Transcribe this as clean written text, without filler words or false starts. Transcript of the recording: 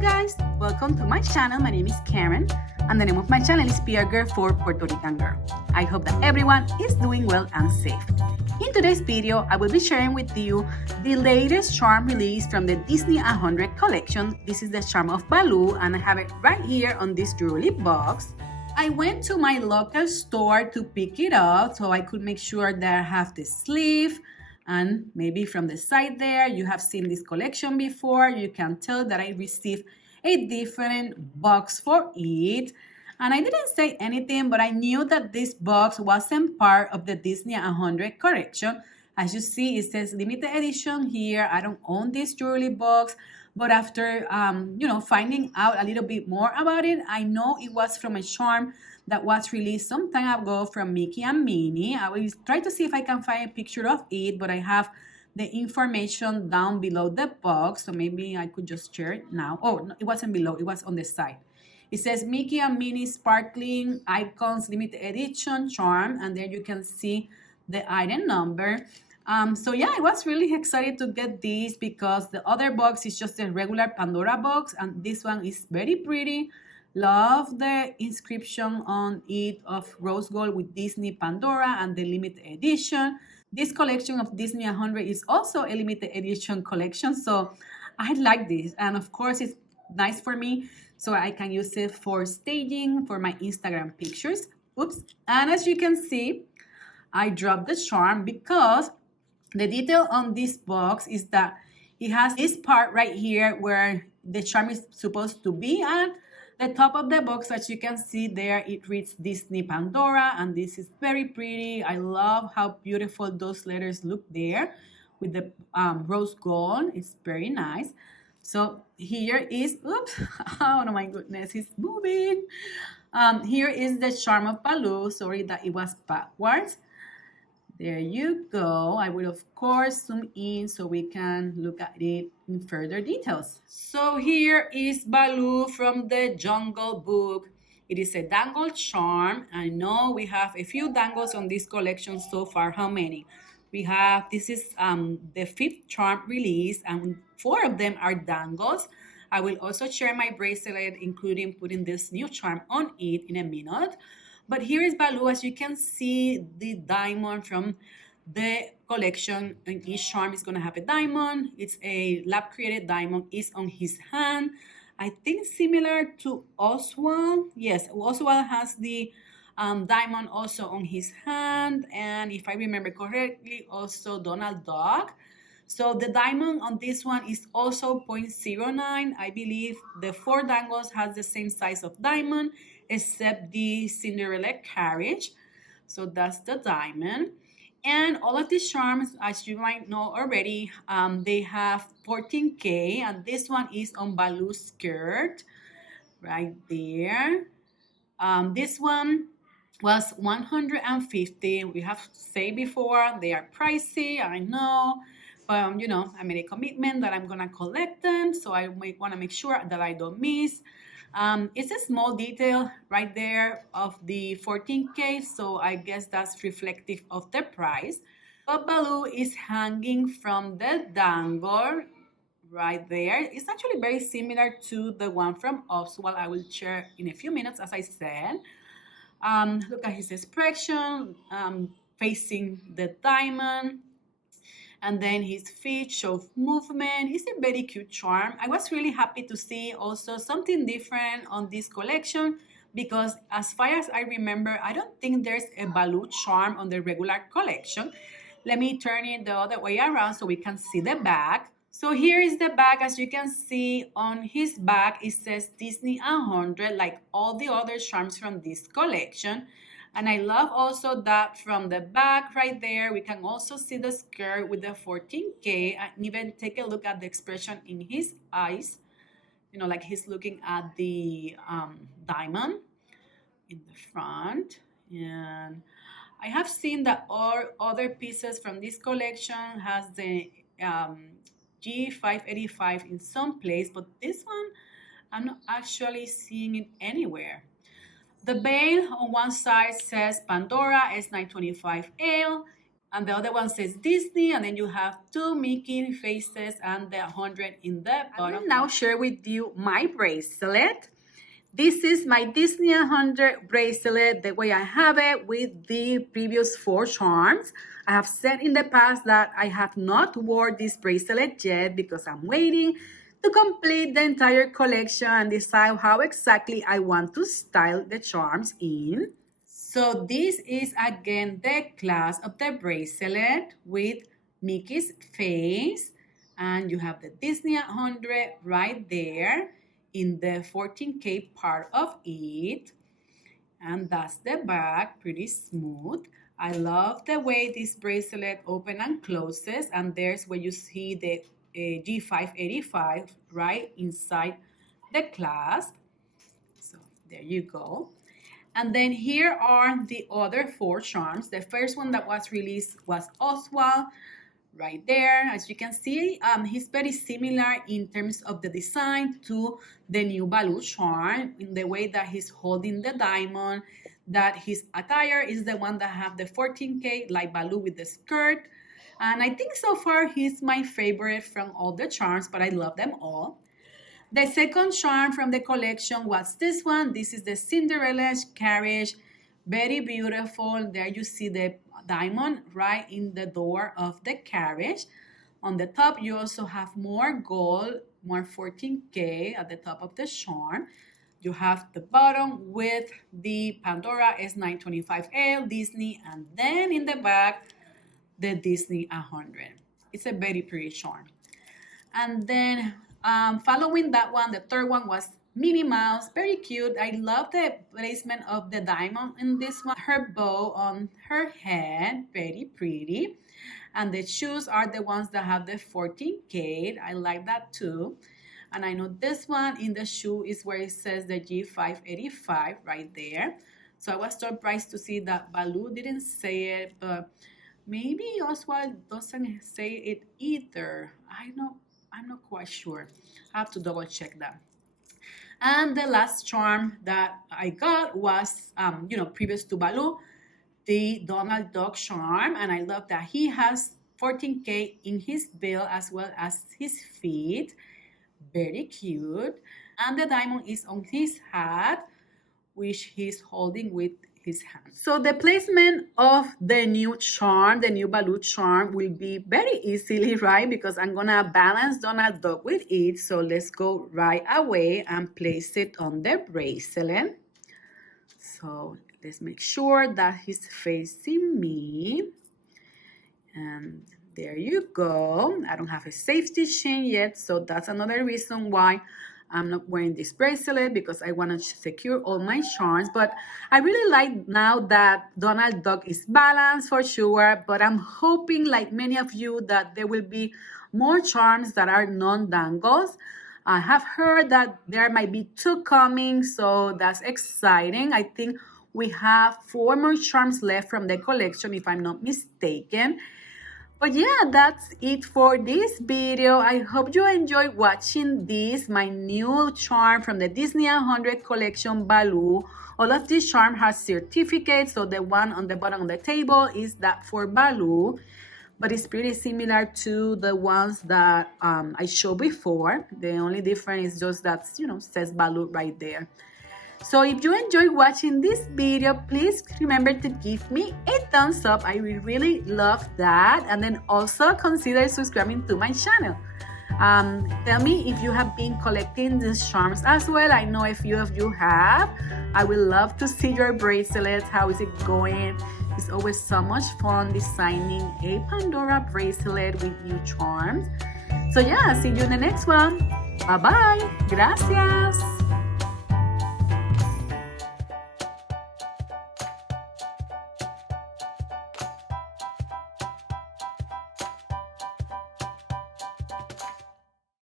guys, welcome to my channel. My name is Karen and the name of my channel is PRgrl for Puerto Rican Girl. I hope that everyone is doing well and safe. In today's video, I will be sharing with you the latest charm release from the Disney 100 collection. This is the charm of Baloo and I have it right here on this jewelry box. I went to my local store to pick it up so I could make sure that I have the sleeve. And maybe from the side there, you have seen this collection before. You can tell that I received a different box for it. And I didn't say anything, but I knew that this box wasn't part of the Disney 100 collection. As you see, it says limited edition here. I don't own this jewelry box, but after finding out a little bit more about it, I know it was from a charm that was released some time ago from Mickey and Minnie. I will try to see if I can find a picture of it, but I have the information down below the box, so maybe I could just share it now. Oh, no, it wasn't below, it was on the side. It says Mickey and Minnie Sparkling Icons Limited Edition Charm, and there you can see the item number. So yeah, I was really excited to get this because the other box is just a regular Pandora box, and this one is very pretty. Love the inscription on it of rose gold with Disney Pandora and the limited edition. This collection of Disney 100 is also a limited edition collection, so I like this. And of course, it's nice for me, so I can use it for staging for my Instagram pictures. Oops. And as you can see, I dropped the charm because the detail on this box is that it has this part right here where the charm is supposed to be at. The top of the box, as you can see there, it reads Disney Pandora, and this is very pretty. I love how beautiful those letters look there with the rose gold. It's very nice. So here is, oops, oh no, my goodness, it's moving. Here is the charm of Baloo. Sorry that it was backwards. There you go. I will, of course, zoom in so we can look at it in further details. So here is Baloo from the Jungle Book. It is a dangle charm. I know we have a few dangles on this collection so far. How many? We have, this is the 5th charm release, and 4 of them are dangles. I will also share my bracelet, including putting this new charm on it in a minute. But here is Baloo. As you can see, the diamond from the collection, and each charm is going to have a diamond. It's a lab-created diamond. It's on his hand. I think similar to Oswald. Yes, Oswald has the diamond also on his hand. And if I remember correctly, also Donald Duck. So the diamond on this one is also 0.09. I believe the 4 dangles has the same size of diamond, except the Cinderella carriage. So that's the diamond. And all of these charms, as you might know already, they have 14K, and this one is on Baloo's skirt right there. This one was 150. We have said before they are pricey, I know, but I made a commitment that I'm gonna collect them, so I want to make sure that I don't miss. It's a small detail right there of the 14K, so I guess that's reflective of the price. But Baloo is hanging from the dangle right there. It's actually very similar to the one from Oswald. I will share in a few minutes, as I said. Look at his expression, facing the diamond. And then his feet show movement. It's a very cute charm. I was really happy to see also something different on this collection because as far as I remember, I don't think there's a Baloo charm on the regular collection. Let me turn it the other way around so we can see the back. So here is the back. As you can see on his back, it says Disney 100 like all the other charms from this collection. And I love also that from the back right there, we can also see the skirt with the 14K, and even take a look at the expression in his eyes. Like he's looking at the diamond in the front. And I have seen that all other pieces from this collection has the G585 in some place, but this one, I'm not actually seeing it anywhere. The veil on one side says Pandora S925L. and the other one says Disney, and then you have two Mickey faces and the 100 in the bottom. I will now share with you my bracelet. This is my Disney 100 bracelet, the way I have it with the previous 4 charms. I have said in the past that I have not worn this bracelet yet because I'm waiting to complete the entire collection and decide how exactly I want to style the charms in. So this is again the clasp of the bracelet with Mickey's face, and you have the Disney 100 right there in the 14K part of it, and that's the back, pretty smooth. I love the way this bracelet opens and closes, and there's where you see the G585 right inside the clasp. So there you go. And then here are the other 4 charms. The first one that was released was Oswald right there. As you can see, he's very similar in terms of the design to the new Baloo charm, in the way that he's holding the diamond, that his attire is the one that have the 14K like Baloo with the skirt. And I think so far he's my favorite from all the charms, but I love them all. The second charm from the collection was this one. This is the Cinderella's carriage. Very beautiful. There you see the diamond right in the door of the carriage. On the top, you also have more gold, more 14K at the top of the charm. You have the bottom with the Pandora S925L Disney, and then in the back, the Disney 100. It's a very pretty charm. And then following that one, the third one was Minnie Mouse, very cute. I love the placement of the diamond in this one. Her bow on her head, very pretty. And the shoes are the ones that have the 14K. I like that too. And I know this one in the shoe is where it says the G585 right there. So I was surprised to see that Baloo didn't say it, but maybe Oswald doesn't say it either. I'm not quite sure. I have to double check that. And the last charm that I got was, previous to Baloo, the Donald Duck charm. And I love that he has 14K in his bill as well as his feet. Very cute. And the diamond is on his hat, which he's holding with his hand. So the placement of the new charm, the new Baloo charm, will be very easily, right? Because I'm gonna balance Donald Duck with it. So let's go right away and place it on the bracelet. So let's make sure that he's facing me. And there you go. I don't have a safety chain yet, so that's another reason why I'm not wearing this bracelet, because I want to secure all my charms. But I really like now that Donald Duck is balanced for sure, but I'm hoping, like many of you, that there will be more charms that are non-dangles. I have heard that there might be 2 coming, so that's exciting. I think we have 4 more charms left from the collection, if I'm not mistaken. But yeah, that's it for this video. I hope you enjoyed watching this, my new charm from the Disney 100 collection, Baloo. All of these charms have certificates, so the one on the bottom of the table is that for Baloo. But it's pretty similar to the ones that I showed before. The only difference is just that, says Baloo right there. So if you enjoyed watching this video, please remember to give me a thumbs up. I will really love that. And then also consider subscribing to my channel. Tell me if you have been collecting these charms as well. I know a few of you have. I would love to see your bracelet. How is it going? It's always so much fun designing a Pandora bracelet with new charms. So yeah, see you in the next one. Bye-bye. Gracias.